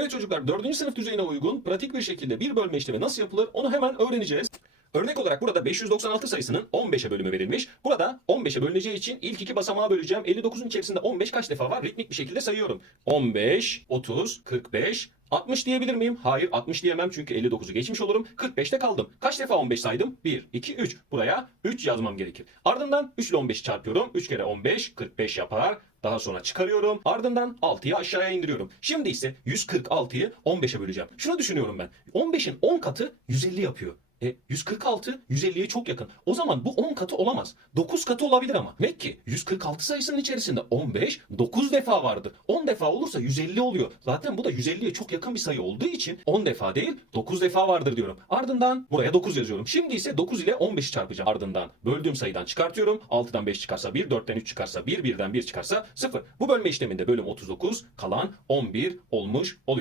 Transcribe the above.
Evet çocuklar 4. sınıf düzeyine uygun pratik bir şekilde bir bölme işlemi nasıl yapılır onu hemen öğreneceğiz. Örnek olarak burada 596 sayısının 15'e bölümü verilmiş. Burada 15'e bölüneceği için ilk iki basamağa böleceğim. 59'un içerisinde 15 kaç defa var? Ritmik bir şekilde sayıyorum. 15, 30, 45, 60 diyebilir miyim? Hayır 60 diyemem çünkü 59'u geçmiş olurum. 45'te kaldım. Kaç defa 15 saydım? 1, 2, 3. Buraya 3 yazmam gerekir. Ardından 3 ile 15'i çarpıyorum. 3 kere 15, 45 yapar. Daha sonra çıkarıyorum. Ardından 6'yı aşağıya indiriyorum. Şimdi ise 146'yı 15'e böleceğim. Şunu düşünüyorum ben. 15'in 10 katı 150 yapıyor. E 146 150'ye çok yakın. O zaman bu 10 katı olamaz. 9 katı olabilir ama. Demek ki 146 sayısının içerisinde 15 9 defa vardır. 10 defa olursa 150 oluyor. Zaten bu da 150'ye çok yakın bir sayı olduğu için 10 defa değil 9 defa vardır diyorum. Ardından buraya 9 yazıyorum. Şimdi ise 9 ile 15'i çarpacağım. Ardından böldüğüm sayıdan çıkartıyorum. 6'dan 5 çıkarsa 1, 4'ten 3 çıkarsa 1, 1'den 1 çıkarsa 0. Bu bölme işleminde bölüm 39, kalan 11 olmuş oluyor.